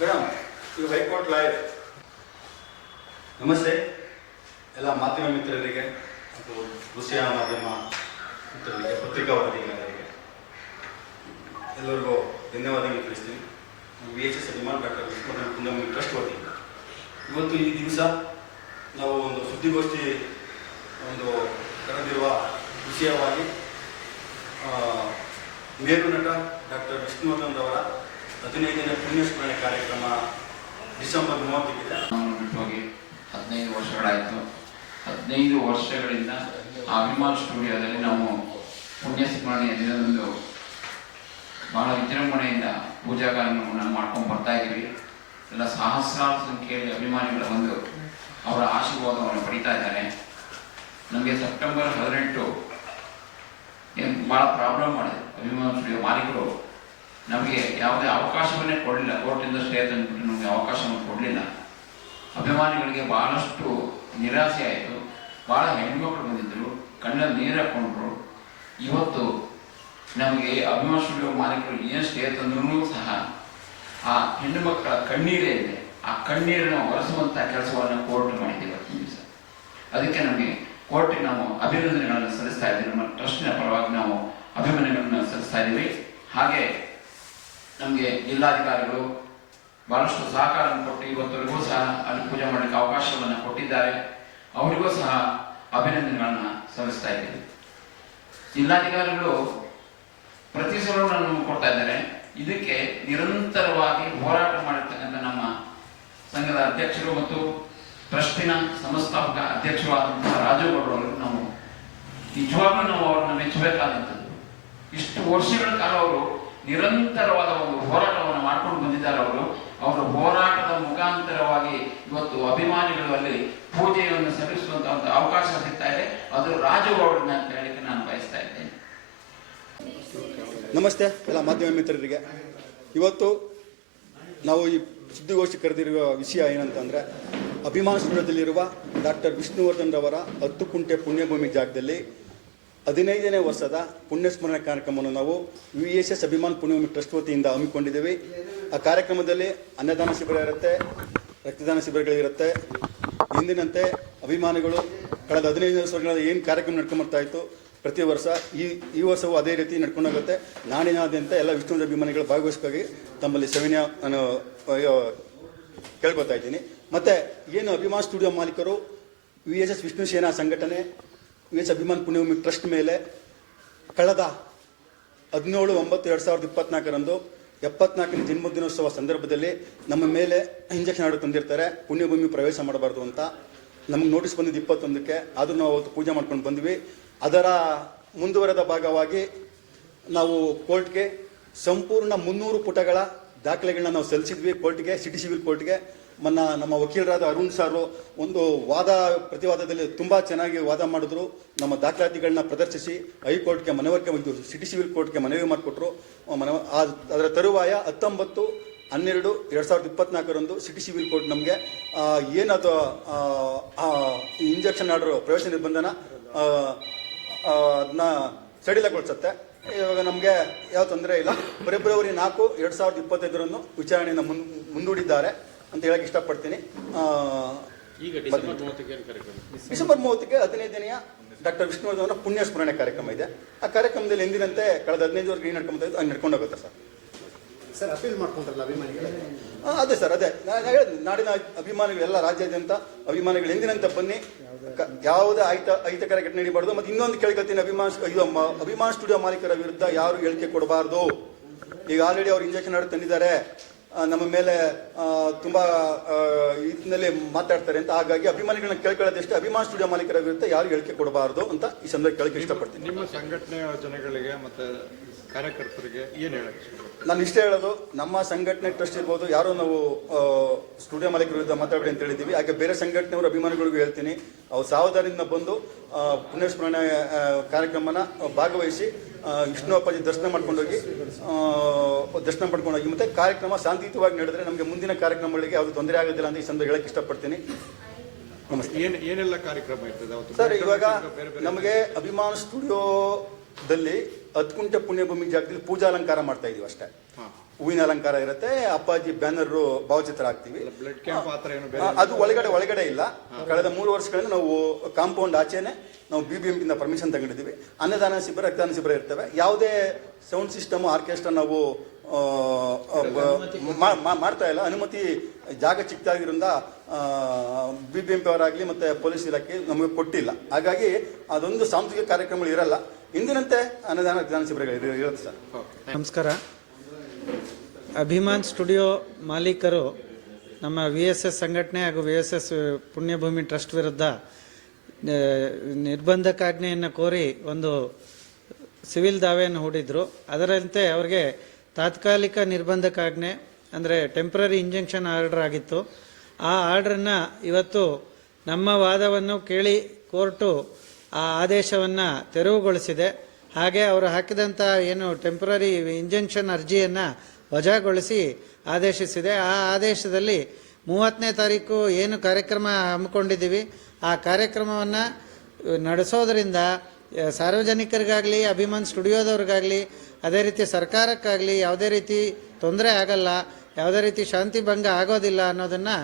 Madam ಇದು high court lawyer ನಮಸ್ತೆ. ಎಲ್ಲ ಮಾಧ್ಯಮ ಮಿತ್ರರಿಗೆ ಮತ್ತು ದೃಶ್ಯ ಮಾಧ್ಯಮ ಮಿತ್ರರಿಗೆ, ಪತ್ರಿಕಾ ವರದಿಗಾರರಿಗೆ. ಎಲ್ಲರಿಗೂ ಧನ್ಯವಾದಗಳು ತಿಳಿಸ್ತೀನಿ. V H S Abhiman doctor Vishwanath ಕುಂದಮಿ trust ಇವತ್ತು ಈ ದಿವಸ ನಾವು ಒಂದು ಸುದ್ದಿಗೋಷ್ಠಿ, ಒಂದು ಕರೆದಿರುವ ವಿಷಯವಾಗಿ ಮೇರು ನಟ ಡಾಕ್ಟರ್ ವಿಷ್ಣುವರ್ಧನ್ ಅವರ ಹದಿನೈದನೇ ಪುಣ್ಯಸ್ಮರಣೆ ಕಾರ್ಯಕ್ರಮ ಡಿಸೆಂಬರ್ ಮೂವತ್ತಕ್ಕಿದೆ. ನಾನು ಬಿಟ್ಟು ಹೋಗಿ ಹದಿನೈದು ವರ್ಷಗಳಾಯಿತು. ಹದಿನೈದು ವರ್ಷಗಳಿಂದ ಅಭಿಮಾನ್ ಸ್ಟುಡಿಯೋದಲ್ಲಿ ನಾವು ಪುಣ್ಯ ಸ್ಮರಣೆಯ ದಿನದಂದು ಬಹಳ ವಿಜೃಂಭಣೆಯಿಂದ ಪೂಜಾ ಕಾರ್ಯಕ್ರಮವನ್ನು ಮಾಡ್ಕೊಂಡು ಬರ್ತಾ ಇದ್ದೀವಿ ಎಲ್ಲ ಸಹಸ್ರಾರು ಸಂಖ್ಯೆಯಲ್ಲಿ ಅಭಿಮಾನಿಗಳ ಒಂದು ಅವರ ಆಶೀರ್ವಾದವನ್ನು ಪಡಿತಾ ಇದ್ದಾರೆ. ನಮಗೆ ಸೆಪ್ಟೆಂಬರ್ ಹದಿನೆಂಟು ಏನು ಭಾಳ ಪ್ರಾಬ್ಲಮ್ ಮಾಡಿದೆ. ಅಭಿಮಾನ ಸ್ಟುಡಿಯೋ ಮಾಲೀಕರು ನಮಗೆ ಯಾವುದೇ ಅವಕಾಶವನ್ನೇ ಕೊಡಲಿಲ್ಲ. ಕೋರ್ಟಿಂದ ಸ್ಟೇ ತಂದುಬಿಟ್ಟು ನಮಗೆ ಅವಕಾಶವನ್ನು ಕೊಡಲಿಲ್ಲ. ಅಭಿಮಾನಿಗಳಿಗೆ ಬಹಳಷ್ಟು ನಿರಾಸೆ ಆಯಿತು. ಭಾಳ ಹೆಣ್ಮಕ್ಳು ಬಂದಿದ್ದರು ಕಣ್ಣಲ್ಲಿ ನೀರು ಹಾಕೊಂಡ್ರು. ಇವತ್ತು ನಮಗೆ ಅಭಿಮಾನ ಸ್ಟುಡಿಯೋ ಮಾಲೀಕರು ಏನು ಸ್ಟೇ ತಂದ್ರೂ ಸಹ ಆ ಹೆಣ್ಣು ಮಕ್ಕಳ ಕಣ್ಣೀರೇ ಇದೆ ಆ ಕಣ್ಣೀರನ್ನು ಒರೆಸುವಂಥ ಕೆಲಸವನ್ನು ಕೋರ್ಟ್ ಮಾಡಿದೆ ಇವತ್ತಿನ ದಿವಸ. ಅದಕ್ಕೆ ನಮಗೆ ಕೋರ್ಟಿಗೆ ನಾವು ಅಭಿನಂದನೆಗಳನ್ನು ಸಲ್ಲಿಸ್ತಾ ಇದ್ದೀವಿ. ನಮ್ಮ ಟ್ರಸ್ಟಿನ ಪರವಾಗಿ ನಾವು ಅಭಿನಂದನೆಗಳನ್ನು ಸಲ್ಲಿಸ್ತಾ ಇದ್ದೀವಿ. ಹಾಗೆ ನಮಗೆ ಜಿಲ್ಲಾಧಿಕಾರಿಗಳು ಬಹಳಷ್ಟು ಸಹಕಾರವನ್ನು ಕೊಟ್ಟು ಇವತ್ತವರೆಗೂ ಸಹ ಅಲ್ಲಿ ಪೂಜೆ ಮಾಡಲಿಕ್ಕೆ ಅವಕಾಶವನ್ನು ಕೊಟ್ಟಿದ್ದಾರೆ. ಅವರಿಗೂ ಸಹ ಅಭಿನಂದನೆಗಳನ್ನು ಸಲ್ಲಿಸ್ತಾ ಇದ್ದೀವಿ ಜಿಲ್ಲಾಧಿಕಾರಿಗಳು ಪ್ರತಿ ಸಲವನ್ನು ಕೊಡ್ತಾ ಇದ್ದಾರೆ. ಇದಕ್ಕೆ ನಿರಂತರವಾಗಿ ಹೋರಾಟ ಮಾಡಿರ್ತಕ್ಕಂಥ ನಮ್ಮ ಸಂಘದ ಅಧ್ಯಕ್ಷರು ಮತ್ತು ಟ್ರಸ್ಟಿನ ಸಂಸ್ಥಾಪಕ ಅಧ್ಯಕ್ಷರು ಆದಂತಹ ಅವರು ನಾವು ನಿಜವಾಗ್ಲೂ ನಾವು ಅವರನ್ನು ಮೆಚ್ಚಬೇಕಾದಂಥದ್ದು. ಇಷ್ಟು ವರ್ಷಗಳ ಕಾಲ ಅವರು ನಿರಂತರವಾದ ಒಂದು ಹೋರಾಟವನ್ನು ಮಾಡ್ಕೊಂಡು ಬಂದಿದ್ದಾರೆ ಅವರು. ಅವರ ಹೋರಾಟದ ಮುಖಾಂತರವಾಗಿ ಇವತ್ತು ಅಭಿಮಾನಿಗಳು ಅಲ್ಲಿ ಪೂಜೆಯನ್ನು ಸಲ್ಲಿಸುವಂತ ಒಂದು ಅವಕಾಶ ಸಿಗ್ತಾ ಇದೆ. ಅದು ರಾಜಗೌಡನ ಅಂತ ಹೇಳಿಕ್ಕೆ ನಾನು ಬಯಸ್ತಾ ಇದ್ದೇನೆ. ನಮಸ್ತೆ, ಎಲ್ಲ ಮಾಧ್ಯಮ ಮಿತ್ರರಿಗೆ. ಇವತ್ತು ನಾವು ಈ ಸುದ್ದಿಗೋಷ್ಠಿ ಕರೆದಿರುವ ವಿಷಯ ಏನಂತಂದ್ರೆ, ಅಭಿಮಾನ ಸ್ಟುಡಿಯೋದಲ್ಲಿರುವ ಡಾಕ್ಟರ್ ವಿಷ್ಣುವರ್ಧನ್ ರವರ ಹತ್ತು ಕುಂಟೆ ಪುಣ್ಯಭೂಮಿ ಜಾಗದಲ್ಲಿ ಹದಿನೈದನೇ ವರ್ಷದ ಪುಣ್ಯಸ್ಮರಣೆ ಕಾರ್ಯಕ್ರಮವನ್ನು ನಾವು V S S Abhiman Punyabhoomi trust ವತಿಯಿಂದ ಹಮ್ಮಿಕೊಂಡಿದ್ದೇವೆ. ಆ ಕಾರ್ಯಕ್ರಮದಲ್ಲಿ ಅನ್ನದಾನ ಶಿಬಿರ ಇರುತ್ತೆ, ರಕ್ತದಾನ ಶಿಬಿರಗಳಿರುತ್ತೆ ಹಿಂದಿನಂತೆ ಅಭಿಮಾನಿಗಳು ಕಳೆದ ಹದಿನೈದು ವರ್ಷಗಳ ಏನು ಕಾರ್ಯಕ್ರಮ ನಡ್ಕೊಂಬರ್ತಾ ಇತ್ತು, ಪ್ರತಿ ವರ್ಷ ಈ ಈ ವರ್ಷವೂ ಅದೇ ರೀತಿ ನಡ್ಕೊಂಡೋಗುತ್ತೆ ನಾಡಿನಾದ್ಯಂತ ಎಲ್ಲ ವಿಷ್ಣು ಅಭಿಮಾನಿಗಳು ಭಾಗವಹಿಸೋಕ್ಕಾಗಿ ತಮ್ಮಲ್ಲಿ ಸವಿನಯ ನಾನು ಕೇಳ್ಕೊತಾ ಇದ್ದೀನಿ. ಮತ್ತು ಏನು ಅಭಿಮಾನ್ ಸ್ಟುಡಿಯೋ ಮಾಲೀಕರು V S S Vishnu Sena ಸಂಘಟನೆ V S Abhiman Punyabhoomi trust ಮೇಲೆ ಕಳೆದ ಹದಿನೇಳು, ಒಂಬತ್ತು, ಎರಡು ಸಾವಿರದ ಇಪ್ಪತ್ನಾಲ್ಕರಂದು ಎಪ್ಪತ್ನಾಲ್ಕನೇ ಜನ್ಮದಿನೋತ್ಸವ ಸಂದರ್ಭದಲ್ಲಿ ನಮ್ಮ ಮೇಲೆ ಇಂಜೆಕ್ಷನ್ ಆರ್ಡರ್ ತಂದಿರ್ತಾರೆ. ಪುಣ್ಯಭೂಮಿ ಪ್ರವೇಶ ಮಾಡಬಾರ್ದು ಅಂತ. ನಮಗೆ ನೋಟಿಸ್ ಬಂದಿದ್ದು ಇಪ್ಪತ್ತೊಂದಕ್ಕೆ. ಆದರೂ ನಾವು ಅವತ್ತು ಪೂಜೆ ಮಾಡ್ಕೊಂಡು ಬಂದ್ವಿ. ಅದರ ಮುಂದುವರೆದ ಭಾಗವಾಗಿ ನಾವು ಕೋರ್ಟ್ಗೆ ಸಂಪೂರ್ಣ ಮುನ್ನೂರು ಪುಟಗಳ ದಾಖಲೆಗಳನ್ನ ನಾವು ಸಲ್ಲಿಸಿದ್ವಿ. ಕೋರ್ಟ್ಗೆ, ಸಿಟಿ ಸಿವಿಲ್ ಕೋರ್ಟ್ಗೆ. ಮನ್ನ ನಮ್ಮ ವಕೀಲರಾದ ಅರುಣ್ ಸಾರು ಒಂದು ವಾದ ಪ್ರತಿವಾದದಲ್ಲಿ ತುಂಬ ಚೆನ್ನಾಗಿ ವಾದ ಮಾಡಿದ್ರು. ನಮ್ಮ ದಾಖಲಾತಿಗಳನ್ನ ಪ್ರದರ್ಶಿಸಿ ಹೈಕೋರ್ಟ್ಗೆ ಮನವರಿಕೆ ಇದು ಸಿಟಿ ಸಿವಿಲ್ ಕೋರ್ಟ್ಗೆ ಮನವಿ ಮಾಡಿಕೊಟ್ರು. ಮನವ ಅದರ ತರುವಾಯ ಹತ್ತೊಂಬತ್ತು, ಹನ್ನೆರಡು, ಎರಡು ಸಾವಿರದ ಇಪ್ಪತ್ನಾಲ್ಕರಂದು ಸಿಟಿ ಸಿವಿಲ್ ಕೋರ್ಟ್ ನಮಗೆ ಏನದು ಇಂಜೆಕ್ಷನ್ ಆರ್ಡರ್ ಪ್ರವೇಶ ನಿರ್ಬಂಧನ ಅದನ್ನ ಸಡಿಲಗೊಳಿಸುತ್ತೆ. ಇವಾಗ ನಮಗೆ ಯಾವ ತೊಂದರೆ ಇಲ್ಲ. ಫೆಬ್ರವರಿ ನಾಲ್ಕು, ಎರಡು ಸಾವಿರದ ಇಪ್ಪತ್ತೈದರಂದು ವಿಚಾರಣೆಯನ್ನು ಮುಂದೂಡಿದ್ದಾರೆ. ಅಂತ ಹೇಳಕ್ಕೆ ಇಷ್ಟಪಡ್ತೀನಿ. ಆ, ಈಗ ಡಿಸೆಂಬರ್ ಮೂವತ್ತಕ್ಕೆ ಹದಿನೈದು ಕಾರ್ಯಕ್ರಮ? ಡಿಸೆಂಬರ್ ಮೂವತ್ತಕ್ಕೆ ಹದಿನೈದನೆಯ ಡಾಕ್ಟರ್ ವಿಷ್ಣುವರ್ಧನ ಪುಣ್ಯ ಸ್ಮರಣೆ ಕಾರ್ಯಕ್ರಮ ಇದೆ. ಆ ಕಾರ್ಯಕ್ರಮದಲ್ಲಿ ಎಂದಿನಂತೆ ಕಳೆದ ಹದಿನೈದು ವರ್ಷ ಏನು ನಡ್ಕೊಂಡ್ ಅದು ನಡ್ಕೊಂಡು ಹೋಗುತ್ತೆ ಸರ್. ಸರ್ ಅಪೀಲ್ ಮಾಡ್ಕೊಂಡ್ರಲ್ಲ ಅಭಿಮಾನಿಗಳು? ಅದೇ ಸರ್ ಅದೇ. ನಾನು ಹೇಳಿದ್ ನಾಡಿನ ಅಭಿಮಾನಿಗಳು ಎಲ್ಲ ರಾಜ್ಯಾದ್ಯಂತ ಅಭಿಮಾನಿಗಳು ಎಂದಿನಂತೆ ಬನ್ನಿ. ಕ- ಯಾವುದೇ ಐತ ಅಹಿತಕರ ಘಟನೆ ನಡೀಬಾರ್ದು. ಮತ್ತು ಇನ್ನೊಂದು ಕೇಳ್ಕೊತೀನಿ ಅಭಿಮಾನ ಇದು ಅಭಿಮಾನ ಸ್ಟುಡಿಯೋ ಮಾಲೀಕರ ವಿರುದ್ಧ ಯಾರು ಹೇಳಿಕೆ ಕೊಡಬಾರ್ದು? ಈಗ ಆಲ್ರೆಡಿ ಅವ್ರು ಇಂಜೆಕ್ಷನ್ ಹಾಡು ತಂದಿದ್ದಾರೆ. ನಮ್ಮ ಮೇಲೆ ತುಂಬ ಇದನ್ನಲ್ಲಿ ಮಾತಾಡ್ತಾರೆ ಅಂತ. ಹಾಗಾಗಿ ಅಭಿಮಾನಿಗಳನ್ನ ಕೇಳ್ಕೊಳ್ಳೋದಷ್ಟೇ. ಅಭಿಮಾನ ಸ್ಟುಡಿಯೋ ಮಾಲೀಕರ ವಿರುದ್ಧ ಯಾರು ಹೇಳಿಕೆ ಕೊಡಬಾರದು ಅಂತ ಈ ಸಂದರ್ಭ ಕೇಳಕ್ಕೆ ಇಷ್ಟಪಡ್ತೀನಿ. ನಿಮ್ಮ ಸಂಘಟನೆಯ ಜನಗಳಿಗೆ ಮತ್ತೆ ಕಾರ್ಯಕರ್ತರಿಗೆ ಏನು ಹೇಳಕ್ಕೆ ನಾನು ಇಷ್ಟೇ ಹೇಳೋದು ನಮ್ಮ ಸಂಘಟನೆ ಟ್ರಸ್ಟ್ ಇರ್ಬೋದು ಯಾರೋ ನಾವು ಸ್ಟುಡಿಯೋ ಮಾಲೀಕರ ವಿರುದ್ಧ ಮಾತಾಡಿ ಅಂತ ಹೇಳಿದ್ದೀವಿ ಹಾಗೆ ಬೇರೆ ಸಂಘಟನೆಯವರು ಅಭಿಮಾನಿಗಳಿಗೂ ಹೇಳ್ತೀನಿ. ಅವ್ರು ಸಾವಧಾನದಿಂದ ಬಂದು ಪುಣ್ಯ ಪುಣ್ಯಸ್ಮರಣೆ ಕಾರ್ಯಕ್ರಮನ ಭಾಗವಹಿಸಿ ವಿಷ್ಣು ಅಪ್ಪಾಜಿ ದರ್ಶನ ಮಾಡ್ಕೊಂಡೋಗಿ ದರ್ಶನ ಮಾಡ್ಕೊಂಡೋಗಿ ಮತ್ತೆ ಕಾರ್ಯಕ್ರಮ ಶಾಂತಿಯುತವಾಗಿ ನಡೆದ್ರೆ ನಮಗೆ ಮುಂದಿನ ಕಾರ್ಯಕ್ರಮಗಳಿಗೆ ಯಾವುದು ತೊಂದರೆ ಆಗೋದಿಲ್ಲ ಅಂತ ಈ ಸಂದರ್ಭ ಹೇಳಕ್ಕೆ ಇಷ್ಟಪಡ್ತೀನಿ. ನಮಸ್ತೆ. ಏನ್ ಏನೆಲ್ಲ ಕಾರ್ಯಕ್ರಮ ಇರ್ತದೆ? ಸರ್ ಇವಾಗ ನಮಗೆ ಅಭಿಮಾನ ಸ್ಟುಡಿಯೋದಲ್ಲಿ ಹತ್ತು ಕುಂಟೆ ಪುಣ್ಯಭೂಮಿ ಜಾಗದಲ್ಲಿ ಪೂಜಾ ಅಲಂಕಾರ ಮಾಡ್ತಾ ಇದೀವಿ ಅಷ್ಟೇ. ಹೂವಿನ ಅಲಂಕಾರ ಇರುತ್ತೆ ಅಪ್ಪಾಜಿ ಬ್ಯಾನರ್ ಭಾವಚಿತ್ರ ಹಾಕ್ತೀವಿ. ಬ್ಲಡ್ ಕ್ಯಾಂಪ್ ಆ ಥರ ಏನು ಬೇರೆ ಅದು ಒಳಗಡೆ ಒಳಗಡೆ ಇಲ್ಲ. ಕಳೆದ ಮೂರು ವರ್ಷಗಳಿಂದ ನಾವು ಕಾಂಪೌಂಡ್ ಆಚೆನೆ ನಾವು ಬಿ ಬಿ ಎಂಪಿಂದ ಪರ್ಮಿಷನ್ ತಗೊಂಡಿದ್ದೀವಿ. ಅನ್ನದಾನ ಶಿಬಿರ ರಕ್ತದಾನ ಶಿಬಿರ ಇರ್ತವೆ. ಯಾವುದೇ ಸೌಂಡ್ ಸಿಸ್ಟಮ್ ಆರ್ಕೆಸ್ಟ್ರಾ ನಾವು ಮಾಡ್ತಾ ಇಲ್ಲ. ಅನುಮತಿ ಜಾಗ ಚಿಕ್ಕದಾಗಿರೋದ್ರಿಂದ ಬಿ ಬಿ ಎಂ ಪಿ ಅವರಾಗಲಿ ಮತ್ತು ಪೊಲೀಸ್ ಇಲಾಖೆ ನಮಗೆ ಕೊಟ್ಟಿಲ್ಲ. ಹಾಗಾಗಿ ಅದೊಂದು ಸಾಂಸ್ಕೃತಿಕ ಕಾರ್ಯಕ್ರಮಗಳು ಇರಲ್ಲ. ಇಂದಿನಂತೆ ಅನ್ನದಾನ ರಕ್ತದಾನ ಶಿಬಿರಗಳು ಇರ- ಇರುತ್ತೆ ಸರ್ ನಮಸ್ಕಾರ. ಅಭಿಮಾನ್ ಸ್ಟುಡಿಯೋ ಮಾಲೀಕರು ನಮ್ಮ ವಿ ಎಸ್ ಎಸ್ ಸಂಘಟನೆ ಹಾಗೂ V S S Punyabhoomi trust ವಿರುದ್ಧ ನಿರ್ಬಂಧಕಾಜ್ಞೆಯನ್ನು ಕೋರಿ ಒಂದು ಸಿವಿಲ್ ದಾವೆಯನ್ನು ಹೂಡಿದ್ರು. ಅದರಂತೆ ಅವರಿಗೆ ತಾತ್ಕಾಲಿಕ ನಿರ್ಬಂಧಕಾಜ್ಞೆ, ಅಂದರೆ ಟೆಂಪ್ರರಿ ಇಂಜೆಕ್ಷನ್ ಆರ್ಡರ್ ಆಗಿತ್ತು. ಆ ಆರ್ಡ್ರನ್ನು ಇವತ್ತು ನಮ್ಮ ವಾದವನ್ನು ಕೇಳಿ ಕೋರ್ಟು ಆ ಆದೇಶವನ್ನು ತೆರವುಗೊಳಿಸಿದೆ. ಹಾಗೆ ಅವರು ಹಾಕಿದಂಥ ಏನು ಟೆಂಪ್ರರಿ ಇಂಜೆಕ್ಷನ್ ಅರ್ಜಿಯನ್ನು ವಜಾಗೊಳಿಸಿ ಆದೇಶಿಸಿದೆ. ಆ ಆದೇಶದಲ್ಲಿ ಮೂವತ್ತನೇ ತಾರೀಕು ಏನು ಕಾರ್ಯಕ್ರಮ ಹಮ್ಮಿಕೊಂಡಿದ್ದೀವಿ, ಆ ಕಾರ್ಯಕ್ರಮವನ್ನು ನಡೆಸೋದರಿಂದ ಸಾರ್ವಜನಿಕರಿಗಾಗಲಿ, ಅಭಿಮಾನ್ ಸ್ಟುಡಿಯೋದವ್ರಿಗಾಗಲಿ, ಅದೇ ರೀತಿ ಸರ್ಕಾರಕ್ಕಾಗಲಿ ಯಾವುದೇ ರೀತಿ ತೊಂದರೆ ಆಗಲ್ಲ, ಯಾವುದೇ ರೀತಿ ಶಾಂತಿ ಭಂಗ ಆಗೋದಿಲ್ಲ ಅನ್ನೋದನ್ನು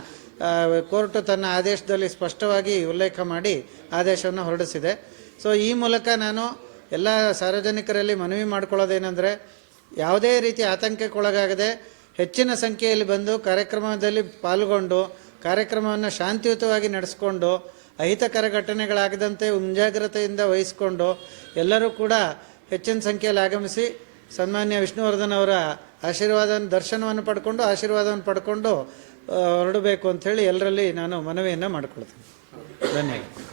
ಕೋರ್ಟು ತನ್ನ ಆದೇಶದಲ್ಲಿ ಸ್ಪಷ್ಟವಾಗಿ ಉಲ್ಲೇಖ ಮಾಡಿ ಆದೇಶವನ್ನು ಹೊರಡಿಸಿದೆ. ಸೊ ಈ ಮೂಲಕ ನಾನು ಎಲ್ಲ ಸಾರ್ವಜನಿಕರಲ್ಲಿ ಮನವಿ ಮಾಡ್ಕೊಳ್ಳೋದೇನೆಂದರೆ ಯಾವುದೇ ರೀತಿ ಆತಂಕಕ್ಕೊಳಗಾಗದೆ ಹೆಚ್ಚಿನ ಸಂಖ್ಯೆಯಲ್ಲಿ ಬಂದು ಕಾರ್ಯಕ್ರಮದಲ್ಲಿ ಪಾಲ್ಗೊಂಡು ಕಾರ್ಯಕ್ರಮವನ್ನು ಶಾಂತಿಯುತವಾಗಿ ನಡೆಸ್ಕೊಂಡು ಅಹಿತಕರ ಘಟನೆಗಳಾಗದಂತೆ ಮುಂಜಾಗ್ರತೆಯಿಂದ ವಹಿಸಿಕೊಂಡು ಎಲ್ಲರೂ ಕೂಡ ಹೆಚ್ಚಿನ ಸಂಖ್ಯೆಯಲ್ಲಿ ಆಗಮಿಸಿ ಸನ್ಮಾನ್ಯ ವಿಷ್ಣುವರ್ಧನ್ ಅವರ ಆಶೀರ್ವಾದ ದರ್ಶನವನ್ನು ಪಡ್ಕೊಂಡು ಆಶೀರ್ವಾದವನ್ನು ಪಡ್ಕೊಂಡು ಹೊರಡಬೇಕು ಅಂಥೇಳಿ ಎಲ್ಲರಲ್ಲಿ ನಾನು ಮನವಿಯನ್ನು ಮಾಡಿಕೊಳ್ತೀನಿ. ಧನ್ಯವಾದ.